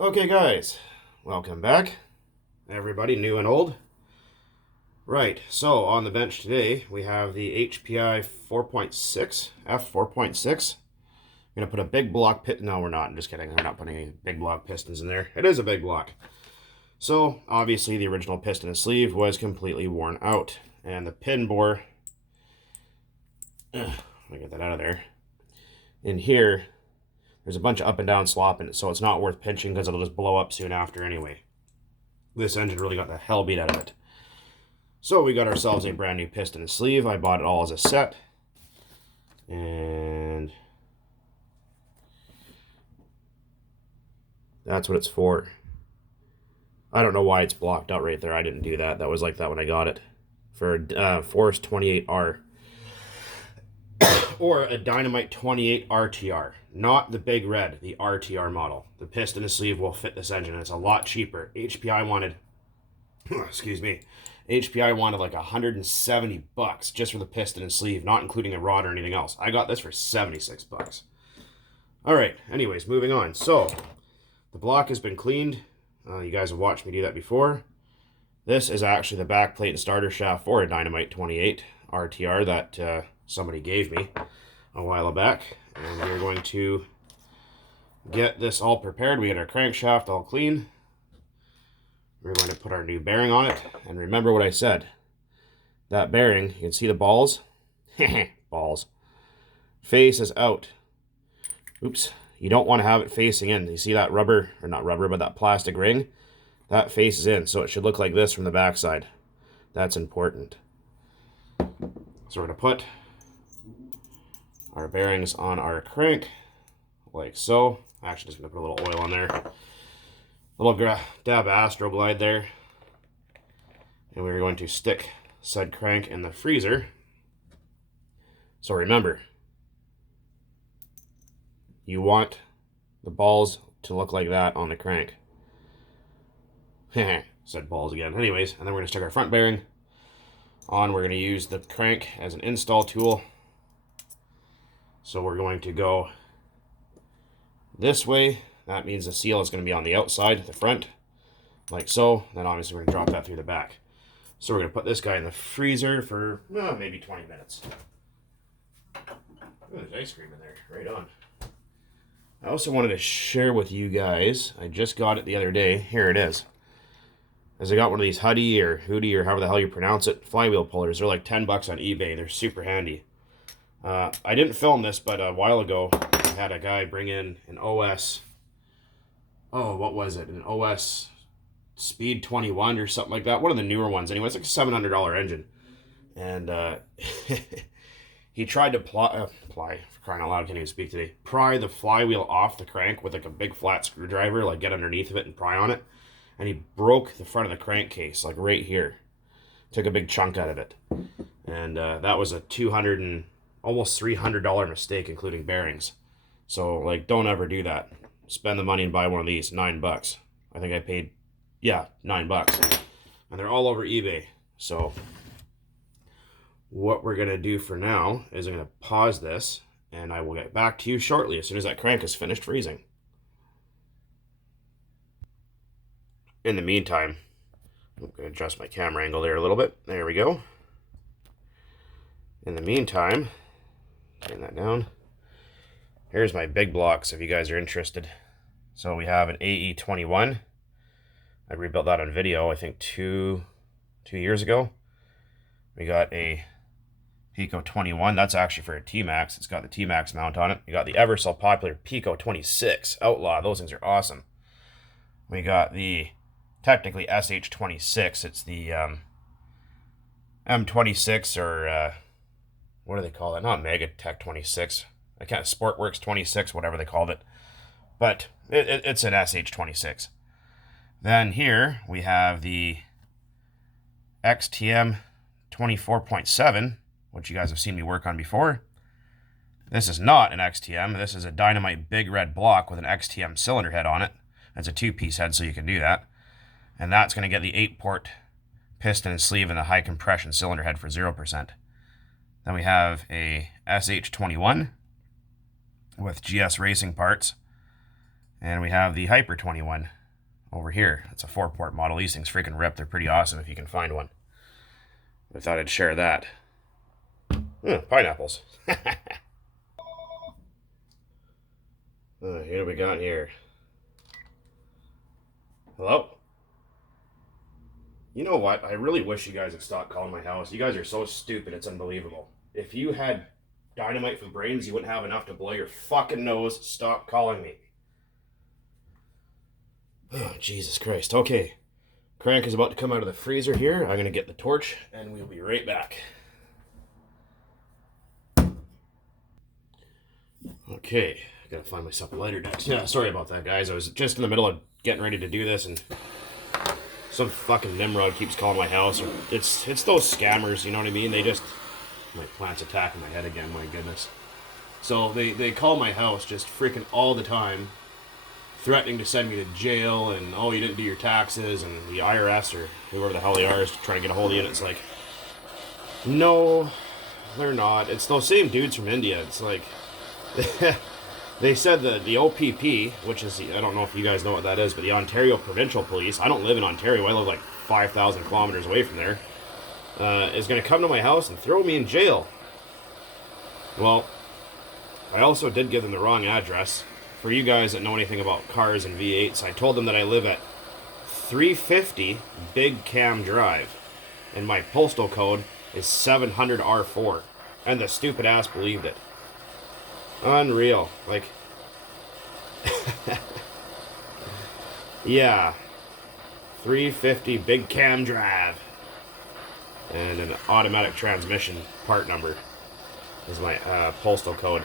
Okay guys, welcome back. Everybody new and old. Right, so on the bench today we have the HPI 4.6, F4.6. I'm going to put a big block pit. No, we're not. I'm just kidding. We're not putting any big block pistons in there. It is a big block. So obviously the original piston and sleeve was completely worn out. And the pin bore, let me get that out of there. In here, there's a bunch of up and down slop in it, so it's not worth pinching because it'll just blow up soon after anyway. This engine really got the hell beat out of it. So we got ourselves a brand new piston and sleeve. I bought it all as a set. And that's what it's for. I don't know why it's blocked out right there. I didn't do that. That was like that when I got it. For Force 28R. Or a Dynamite 28 RTR. Not the big red, the RTR model. The piston and sleeve will fit this engine and it's a lot cheaper. HPI wanted, excuse me, HPI wanted like $170 just for the piston and sleeve, not including a rod or anything else. I got this for $76. Alright, anyways, moving on. So, the block has been cleaned. You guys have watched me do that before. This is actually the backplate and starter shaft for a Dynamite 28 RTR that somebody gave me a while back. And we're going to get this all prepared. We got our crankshaft all clean. We're going to put our new bearing on it. And remember what I said. That bearing, you can see the balls. Balls. Face is out. Oops. You don't want to have it facing in. You see that rubber, or not rubber, but that plastic ring? That faces in, so it should look like this from the backside. That's important. So we're going to put our bearings on our crank, like so. Actually, just going to put a little oil on there. A little dab of Astroglide there. And we're going to stick said crank in the freezer. So remember, you want the balls to look like that on the crank. Said balls again. Anyways, and then we're going to stick our front bearing on. We're going to use the crank as an install tool. So we're going to go this way. That means the seal is going to be on the outside, the front, like so. Then obviously we're going to drop that through the back. So we're going to put this guy in the freezer for maybe 20 minutes. Ooh, there's ice cream in there. Right on. I also wanted to share with you guys, I just got it the other day. Here it is. As I got one of these Huddy or Hootie or however the hell you pronounce it, flywheel pullers. They're like 10 bucks on eBay. They're super handy. I didn't film this, but a while ago, I had a guy bring in an OS. Oh, what was it? An OS Speed 21 or something like that. One of the newer ones. Anyway, it's like a $700 engine. And he tried to pry, for crying out loud, I can't even speak today, pry the flywheel off the crank with like a big flat screwdriver, like get underneath of it and pry on it. And he broke the front of the crankcase, like right here. Took a big chunk out of it. And that was a almost $300 mistake, including bearings. So, like, don't ever do that. Spend the money and buy one of these, $9. I think I paid, yeah, $9. And they're all over eBay. So, what we're going to do for now is I'm going to pause this, and I will get back to you shortly as soon as that crank is finished freezing. In the meantime, I'm going to adjust my camera angle there a little bit. There we go. In the meantime, turn that down. Here's my big blocks if you guys are interested. So we have an AE21. I rebuilt that on video, I think two years ago. We got a Pico 21. That's actually for a T-Max. It's got the T-Max mount on it. We got the ever so popular Pico 26 Outlaw. Those things are awesome. We got the technically SH26. It's the M26 or what do they call it? Not Megatech 26. I can't. Sportworks 26, whatever they called it. But it's an SH26. Then here we have the XTM 24.7, which you guys have seen me work on before. This is not an XTM. This is a Dynamite big red block with an XTM cylinder head on it. It's a two-piece head, so you can do that. And that's going to get the 8-port piston and sleeve and the high compression cylinder head for 0%. Then we have a SH21 with GS Racing parts. And we have the Hyper 21 over here. It's a 4-port model. These things freaking rip. They're pretty awesome if you can find one. I thought I'd share that. Pineapples. Here we got here. Hello? You know what? I really wish you guys would stop calling my house. You guys are so stupid, it's unbelievable. If you had dynamite for brains, you wouldn't have enough to blow your fucking nose. Stop calling me. Oh, Jesus Christ. Okay. Crank is about to come out of the freezer here. I'm going to get the torch, and we'll be right back. Okay. I gotta find myself a lighter next. Yeah, sorry about that, guys. I was just in the middle of getting ready to do this, and some fucking Nimrod keeps calling my house. It's those scammers, you know what I mean? They just... My plant's attacking my head again, my goodness. So they call my house just freaking all the time, threatening to send me to jail, and oh, you didn't do your taxes, and the IRS or whoever the hell they are is trying to get a hold of you, and it's like, no, they're not. It's those same dudes from India. It's like, they said the OPP, which is, I don't know if you guys know what that is, but the Ontario Provincial Police, I don't live in Ontario, I live like 5,000 kilometers away from there, is going to come to my house and throw me in jail. Well, I also did give them the wrong address. For you guys that know anything about cars and V8s, I told them that I live at 350 Big Cam Drive, and my postal code is 700R4, and the stupid ass believed it. Unreal. Like, yeah, 350 Big Cam Drive, and an automatic transmission part number is my postal code.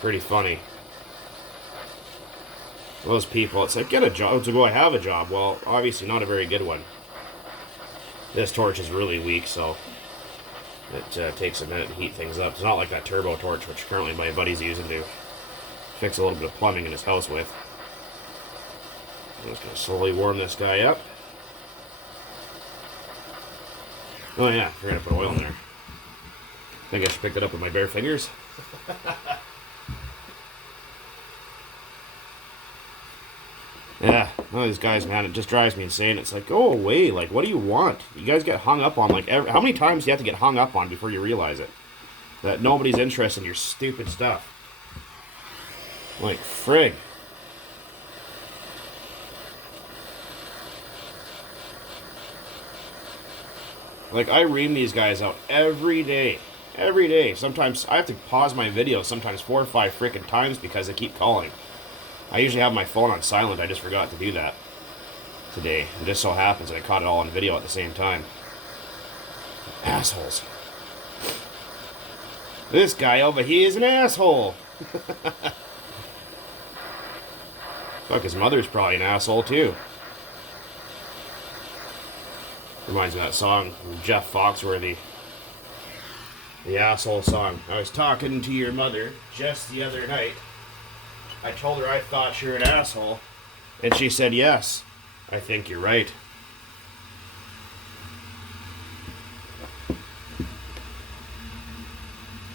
Pretty funny. Those people, it's like, get a job. To go, I have a job. Well, obviously not a very good one. This torch is really weak, so it takes a minute to heat things up. It's not like that turbo torch, which currently my buddy's using to fix a little bit of plumbing in his house with. I'm just going to slowly warm this guy up. Oh yeah, I forgot to put oil in there. I think I should pick that up with my bare fingers. Yeah, oh, these guys, man, it just drives me insane. It's like, go away. Like, what do you want? You guys get hung up on, like, how many times do you have to get hung up on before you realize it? That nobody's interested in your stupid stuff. Like, frig. Like, I ream these guys out every day. Every day. Sometimes I have to pause my video sometimes 4 or 5 freaking times because they keep calling. I usually have my phone on silent. I just forgot to do that today. It just so happens that I caught it all on video at the same time. Assholes. This guy over here is an asshole. Fuck, his mother's probably an asshole too. Reminds me of that song from Jeff Foxworthy. The asshole song. I was talking to your mother just the other night. I told her I thought you're an asshole, and she said, yes, I think you're right.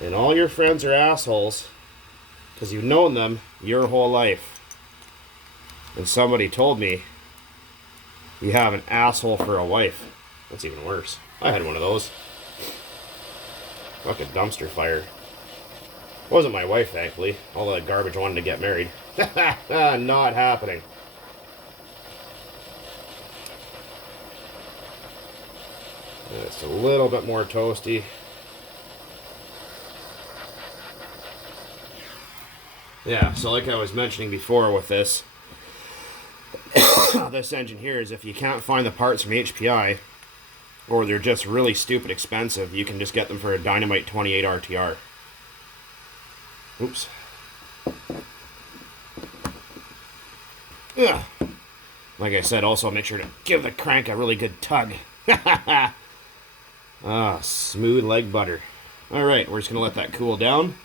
And all your friends are assholes because you've known them your whole life. And somebody told me you have an asshole for a wife. That's even worse. I had one of those. Fucking dumpster fire. Wasn't my wife, thankfully. All that garbage wanted to get married. Not happening. It's a little bit more toasty. Yeah, so like I was mentioning before with this, this engine here is if you can't find the parts from HPI, or they're just really stupid expensive, you can just get them for a Dynamite 28 RTR. Oops. Ugh. Like I said, also make sure to give the crank a really good tug. Ah, smooth like butter. Alright, we're just going to let that cool down.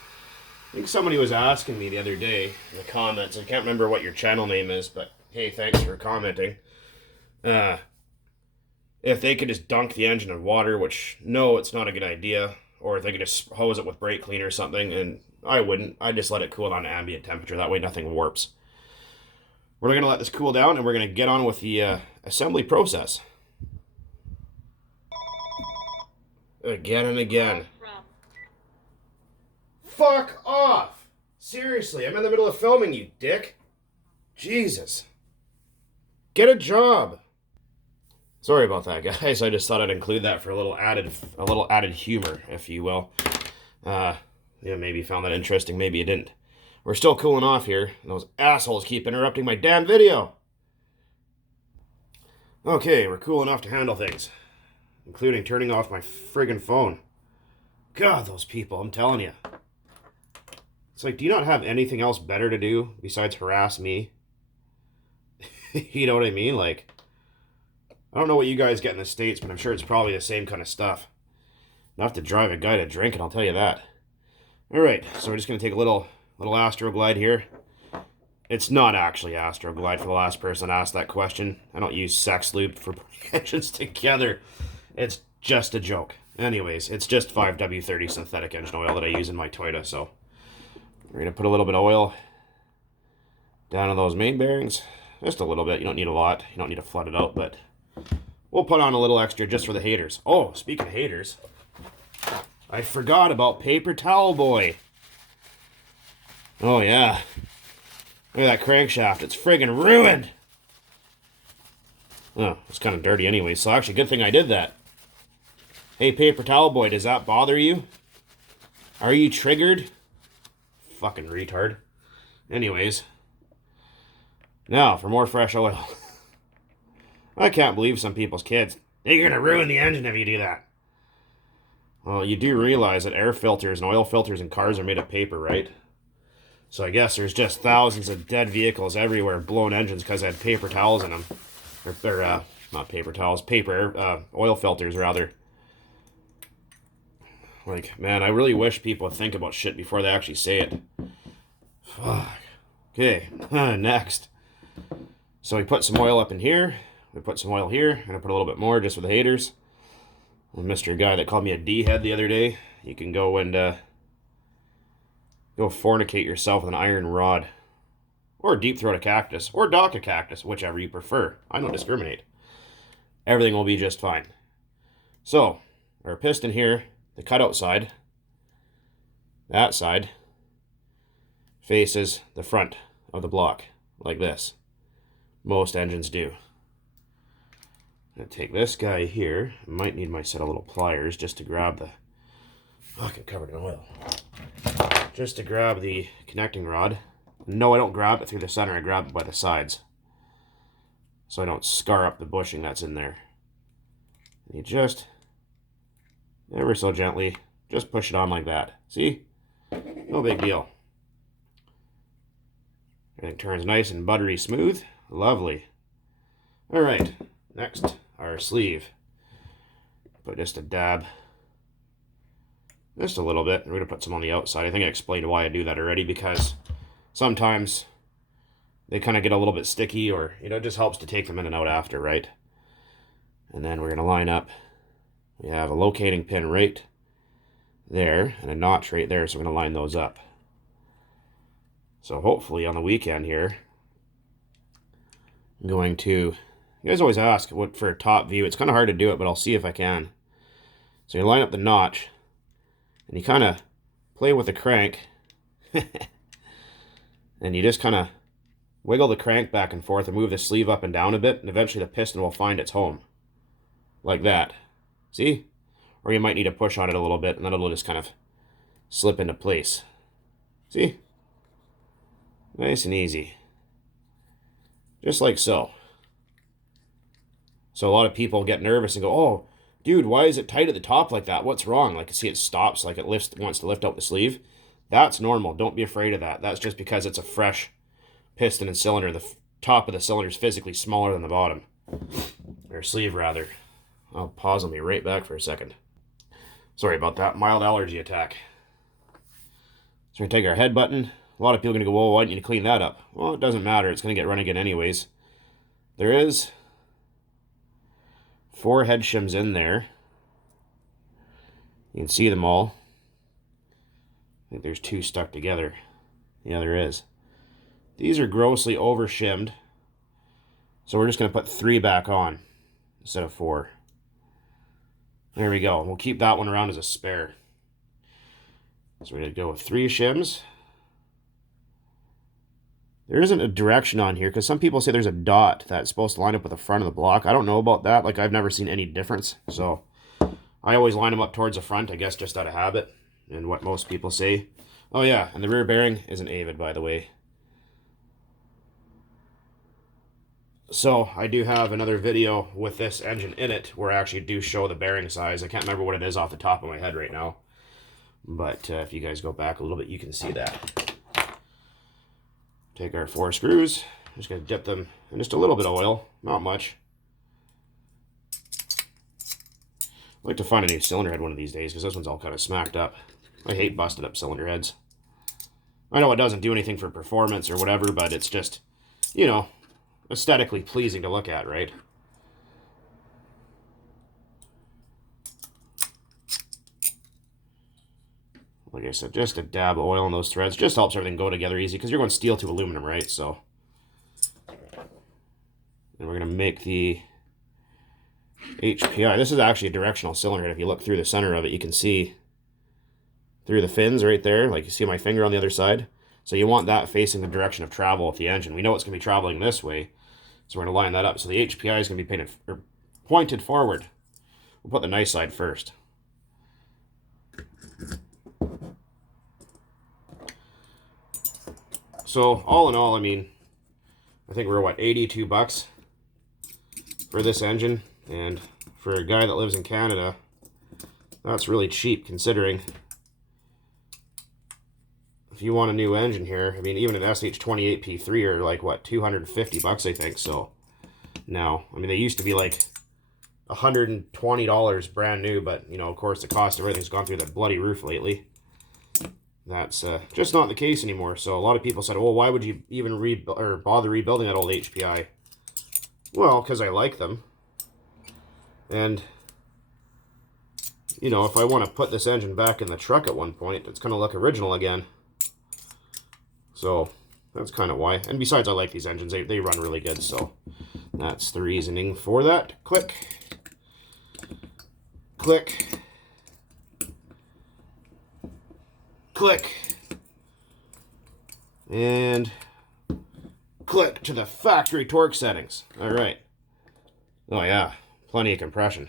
I think somebody was asking me the other day in the comments, I can't remember what your channel name is, but hey, thanks for commenting. If they could just dunk the engine in water, which, no, it's not a good idea. Or if they could just hose it with brake cleaner or something, and I wouldn't. I'd just let it cool down to ambient temperature. That way nothing warps. We're going to let this cool down, and we're going to get on with the assembly process. Again and again. Fuck off! Seriously, I'm in the middle of filming, you dick. Jesus. Get a job. Sorry about that, guys. I just thought I'd include that for a little added humor, if you will. Yeah, maybe you found that interesting, maybe you didn't. We're still cooling off here. Those assholes keep interrupting my damn video. Okay, we're cool enough to handle things, including turning off my friggin' phone. God, those people, I'm telling you. It's like, do you not have anything else better to do besides harass me? You know what I mean? Like, I don't know what you guys get in the States, but I'm sure it's probably the same kind of stuff. Enough to drive a guy to drink, and I'll tell you that. Alright, so we're just going to take a little Astroglide here. It's not actually Astroglide for the last person that asked that question. I don't use sex lube for putting engines together. It's just a joke. Anyways, it's just 5W30 synthetic engine oil that I use in my Toyota, so we're going to put a little bit of oil down on those main bearings. Just a little bit. You don't need a lot. You don't need to flood it out, but we'll put on a little extra just for the haters. Oh, speaking of haters, I forgot about Paper Towel Boy. Oh, yeah. Look at that crankshaft. It's friggin' ruined. Oh, it's kind of dirty anyway, so actually, good thing I did that. Hey, Paper Towel Boy, does that bother you? Are you triggered? Fucking retard. Anyways. Now, for more fresh oil. I can't believe some people's kids. You're gonna ruin the engine if you do that. Well, you do realize that air filters and oil filters in cars are made of paper, right? So I guess there's just thousands of dead vehicles everywhere, blown engines because they had paper towels in them. Or not paper towels, oil filters, rather. Like, man, I really wish people would think about shit before they actually say it. Fuck. Okay, next. So we put some oil up in here. We put some oil here. I'm going to put a little bit more just for the haters. And Mr. Guy that called me a D-head the other day, you can go and go fornicate yourself with an iron rod. Or deep throat a cactus. Or dock a cactus, whichever you prefer. I don't discriminate. Everything will be just fine. So, our piston here, the cutout side, that side, faces the front of the block, like this. Most engines do. I'm going to take this guy here. I might need my set of little pliers just to grab the... Fucking covered in oil. Just to grab the connecting rod. No, I don't grab it through the center. I grab it by the sides. So I don't scar up the bushing that's in there. And you just, ever so gently, just push it on like that. See? No big deal. Everything turns nice and buttery smooth. Lovely. Alright, next, our sleeve. Put just a dab. Just a little bit. We're going to put some on the outside. I think I explained why I do that already, because sometimes they kind of get a little bit sticky, or, you know, it just helps to take them in and out after, right? And then we're going to line up. We have a locating pin right there, and a notch right there, so we're going to line those up. So hopefully on the weekend here, I'm going to, you guys always ask what for a top view. It's kind of hard to do it, but I'll see if I can. So you line up the notch, and you kind of play with the crank, and you just kind of wiggle the crank back and forth and move the sleeve up and down a bit, and eventually the piston will find its home. Like that. See? Or you might need to push on it a little bit, and then it'll just kind of slip into place. See? Nice and easy. Just like so. So a lot of people get nervous and go, oh, dude, why is it tight at the top like that? What's wrong? Like, see, it stops, like it wants to lift out the sleeve. That's normal. Don't be afraid of that. That's just because it's a fresh piston and cylinder. The top of the cylinder is physically smaller than the bottom. Or sleeve, rather. I'll pause on me right back for a second. Sorry about that. Mild allergy attack. So we're going to take our head button. A lot of people are going to go, well, why didn't you clean that up? Well, it doesn't matter. It's going to get run again anyways. There is 4 head shims in there. You can see them all. think there's 2 stuck together. Yeah, there is. These are grossly over shimmed. So we're just going to put 3 back on instead of 4. There we go. We'll keep that one around as a spare. So we're going to go with 3 shims. There isn't a direction on here because some people say there's a dot that's supposed to line up with the front of the block. I don't know about that. Like, I've never seen any difference. So I always line them up towards the front, I guess just out of habit and what most people say. Oh yeah, and the rear bearing is an Avid, by the way. So I do have another video with this engine in it where I actually do show the bearing size. I can't remember what it is off the top of my head right now. But if you guys go back a little bit, you can see that. Take our 4 screws. Just going to dip them in just a little bit of oil. Not much. I'd like to find a new cylinder head one of these days because this one's all kind of smacked up. I hate busted up cylinder heads. I know it doesn't do anything for performance or whatever, but it's just, you know, aesthetically pleasing to look at, right? Like I said, just a dab of oil on those threads. Just helps everything go together easy because you're going steel to aluminum, right? So, and we're going to make the HPI. This is actually a directional cylinder head. If you look through the center of it, you can see through the fins right there. Like you see my finger on the other side. So you want that facing the direction of travel with the engine. We know it's going to be traveling this way. So we're going to line that up. So the HPI is going to be painted or pointed forward. We'll put the nice side first. So all in all, I mean, I think we're what, 82 bucks for this engine, and for a guy that lives in Canada, that's really cheap considering if you want a new engine here, I mean, even an SH28P3 are like what, 250 bucks I think. So now, I mean, they used to be like $120 brand new, but you know, of course the cost of everything's gone through the bloody roof lately. That's just not the case anymore. So a lot of people said, well, why would you even bother rebuilding that old HPI? Well, because I like them. And, you know, if I want to put this engine back in the truck at one point, it's going to look original again. So that's kind of why. And besides, I like these engines. They run really good. So that's the reasoning for that. Click. Click. Click. And click to the factory torque settings. All right. Oh yeah, plenty of compression.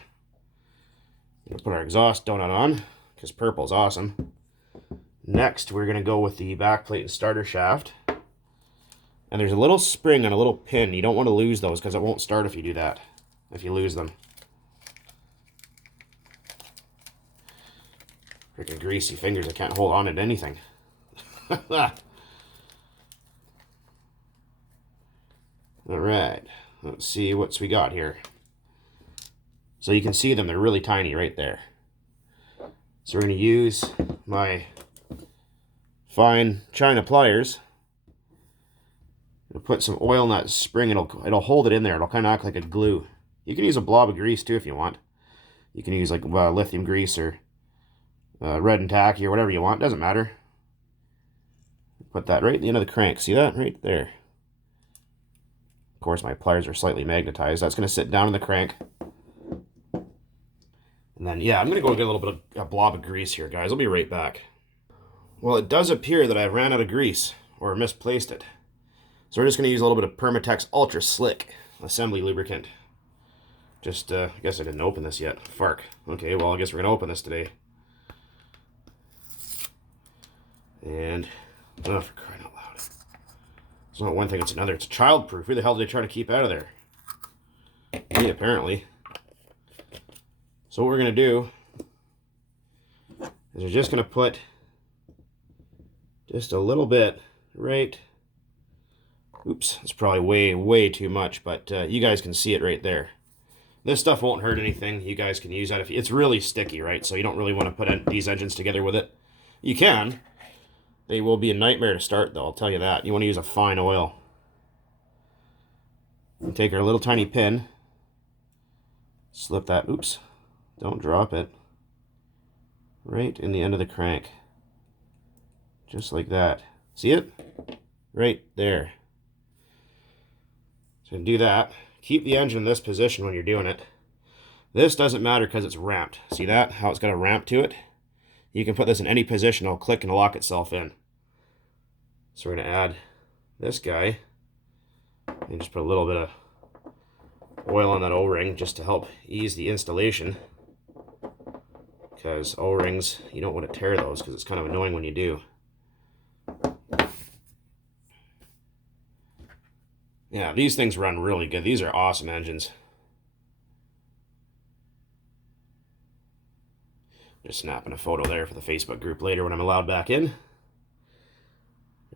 We'll put our exhaust donut on because purple's awesome. Next, we're going to go with the backplate and starter shaft. And there's a little spring and a little pin. You don't want to lose those because it won't start if you do that, if you lose them. Freaking greasy fingers, I can't hold on to anything. Alright, let's see what we got here. So you can see them, they're really tiny right there. So we're going to use my fine China pliers. I'll put some oil in that spring, it'll hold it in there, it'll kind of act like a glue. You can use a blob of grease too if you want. You can use like lithium grease or red and tacky or whatever you want, doesn't matter. Put that right at the end of the crank, see that? Right there. Of course my pliers are slightly magnetized, that's going to sit down in the crank. And then, yeah, I'm going to go get a little bit of a blob of grease here, guys. I'll be right back. Well, it does appear that I ran out of grease, or misplaced it. So we're just going to use a little bit of Permatex Ultra Slick assembly lubricant. Just, I guess I didn't open this yet. Fark. Okay, well, I guess we're going to open this today. And, oh, for crying out loud. It's not one thing, it's another. It's childproof. Who the hell did they try to keep out of there? Me, apparently. So what we're going to do is we're just going to put just a little bit right, oops, it's probably way too much, but you guys can see it right there. This stuff won't hurt anything. You guys can use that. If it's really sticky, right? So you don't really want to put these engines together with it. You can. They will be a nightmare to start, though, I'll tell you that. You want to use a fine oil. And take our little tiny pin, slip that, oops, don't drop it, right in the end of the crank. Just like that. See it? Right there. So do that. Keep the engine in this position when you're doing it. This doesn't matter because it's ramped. See that? How it's got a ramp to it? You can put this in any position. It'll click and lock itself in. So we're going to add this guy. And just put a little bit of oil on that O-ring just to help ease the installation. Because O-rings, you don't want to tear those because it's kind of annoying when you do. Yeah, these things run really good. These are awesome engines. Just snapping a photo there for the Facebook group later when I'm allowed back in.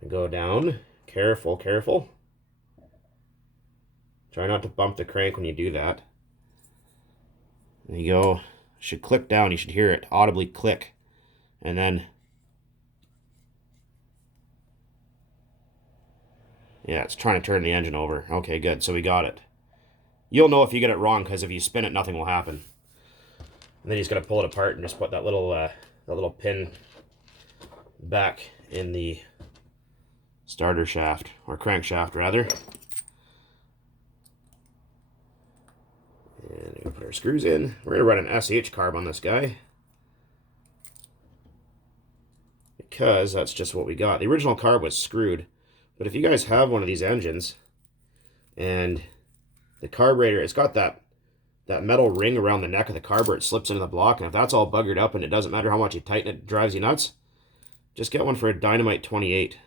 Go down. Careful, careful. Try not to bump the crank when you do that. There you go. Should click down. You should hear it audibly click. And then... yeah, it's trying to turn the engine over. Okay, good. So we got it. You'll know if you get it wrong because if you spin it, nothing will happen. And then he's going to pull it apart and just put that little pin back in the starter shaft, or crankshaft rather. And we're going to put our screws in. We're going to run an SH carb on this guy, because that's just what we got. The original carb was screwed. But if you guys have one of these engines and the carburetor, it's got that metal ring around the neck of the carburetor, it slips into the block, and if that's all buggered up and it doesn't matter how much you tighten it, it drives you nuts, just get one for a Dynamite 28.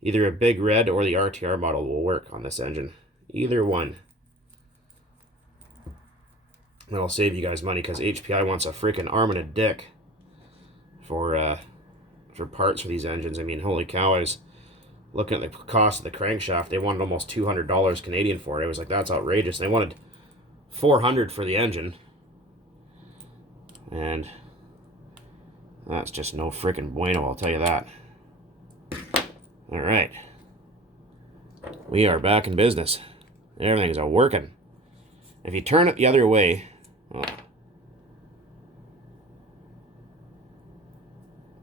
Either a Big Red or the RTR model will work on this engine. Either one. That'll save you guys money because HPI wants a freaking arm and a dick for parts for these engines. I mean, holy cow, I was looking at the cost of the crankshaft. They wanted almost $200 Canadian for it. I was like, that's outrageous. And they wanted $400 for the engine. And that's just no freaking bueno, I'll tell you that. Alright. We are back in business. Everything's working. If you turn it the other way... oh.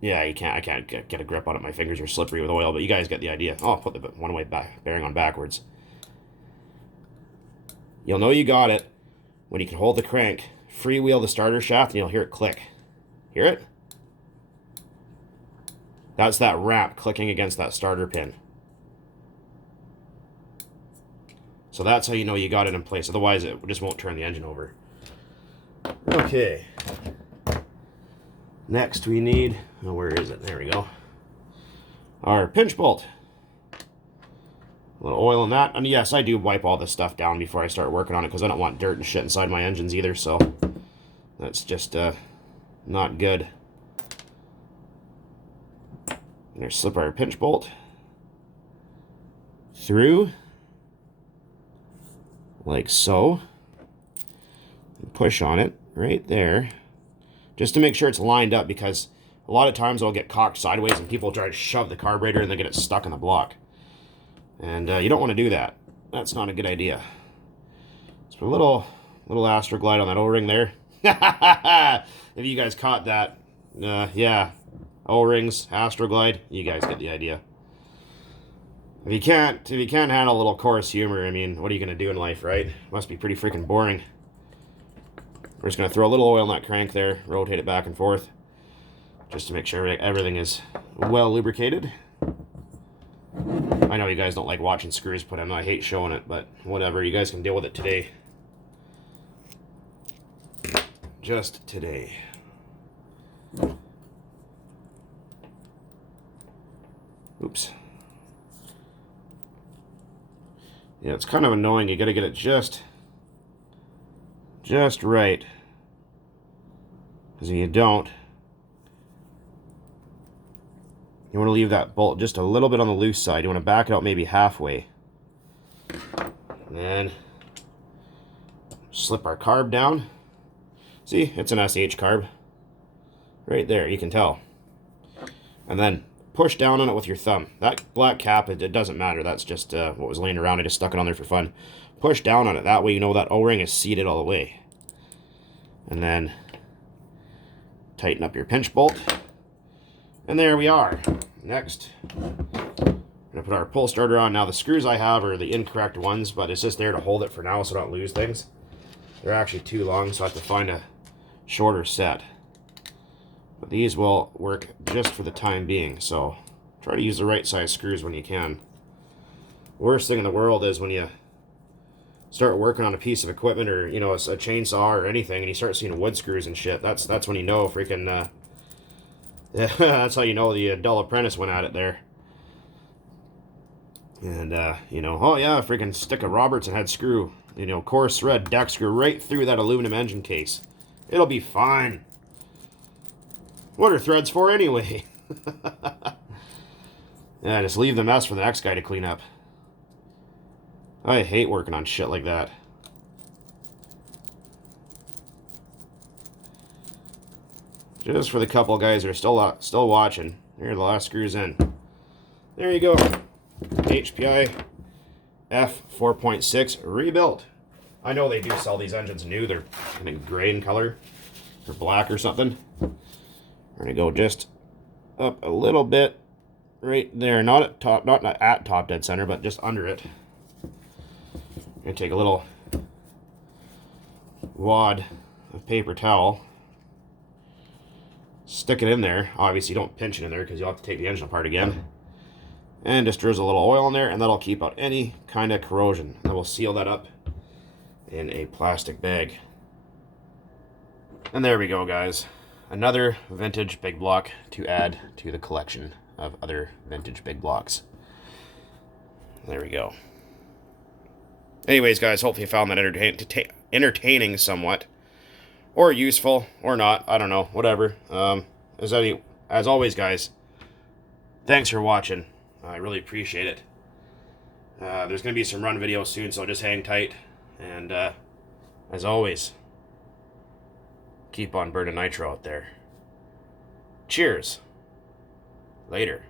Yeah, I can't get a grip on it. My fingers are slippery with oil, but you guys get the idea. Oh, I'll put the one-way bearing on backwards. You'll know you got it when you can hold the crank, freewheel the starter shaft, and you'll hear it click. Hear it? That's that ramp clicking against that starter pin. So that's how you know you got it in place. Otherwise, it just won't turn the engine over. Okay. Next we need, oh, where is it? There we go. Our pinch bolt. A little oil in that. And yes, I do wipe all this stuff down before I start working on it because I don't want dirt and shit inside my engines either, so that's just not good. There's slip our pinch bolt through like so. Push on it right there. Just to make sure it's lined up, because a lot of times it'll get cocked sideways and people try to shove the carburetor and they get it stuck in the block. And you don't want to do that. That's not a good idea. Let's put a little Astroglide on that O-ring there. If you guys caught that, yeah. O-rings, Astroglide, you guys get the idea. If you can't handle a little coarse humor, I mean, what are you going to do in life, right? Must be pretty freaking boring. We're just going to throw a little oil in that crank there, rotate it back and forth, just to make sure everything is well lubricated. I know you guys don't like watching screws put in. I hate showing it, but whatever. You guys can deal with it today. Just today. Oops. Yeah, it's kind of annoying. You got to get it just right. Because if you don't, you want to leave that bolt just a little bit on the loose side. You want to back it out maybe halfway. And then slip our carb down. See, it's an SH carb. Right there, you can tell. And then push down on it with your thumb. That black cap, it doesn't matter. That's just what was laying around. I just stuck it on there for fun. Push down on it. That way you know that O-ring is seated all the way. And then tighten up your pinch bolt. And there we are. next, I'm gonna put our pull starter on. Now the screws I have are the incorrect ones, but it's just there to hold it for now so I don't lose things. They're actually too long, so I have to find a shorter set. But these will work just for the time being, so try to use the right size screws when you can. Worst thing in the world is when you start working on a piece of equipment, or you know, it's a chainsaw or anything, and you start seeing wood screws and shit. That's when you know freaking that's how you know the dull apprentice went at it there. And you know, oh yeah, freaking stick a Robertson head screw, you know, coarse thread deck screw right through that aluminum engine case. It'll be fine. What are threads for anyway? Yeah, just leave the mess for the next guy to clean up. I hate working on shit like that. Just for the couple guys that are still watching. Here are the last screws in. There you go. HPI F4.6 rebuilt. I know they do sell these engines new. They're kind of gray in color or black or something. We're gonna go just up a little bit right there, not at top, not at top dead center, but just under it. I'm gonna take a little wad of paper towel, stick it in there. Obviously, don't pinch it in there because you'll have to take the engine apart again. And just drizzle a little oil in there, and that'll keep out any kind of corrosion. And we'll seal that up in a plastic bag. And there we go, guys. Another vintage big block to add to the collection of other vintage big blocks. There we go. Anyways, guys, hopefully you found that entertaining somewhat. Or useful, or not. I don't know. Whatever. As always, guys, thanks for watching. I really appreciate it. There's going to be some run videos soon, so just hang tight. And as always, keep on burning nitro out there. Cheers. Later.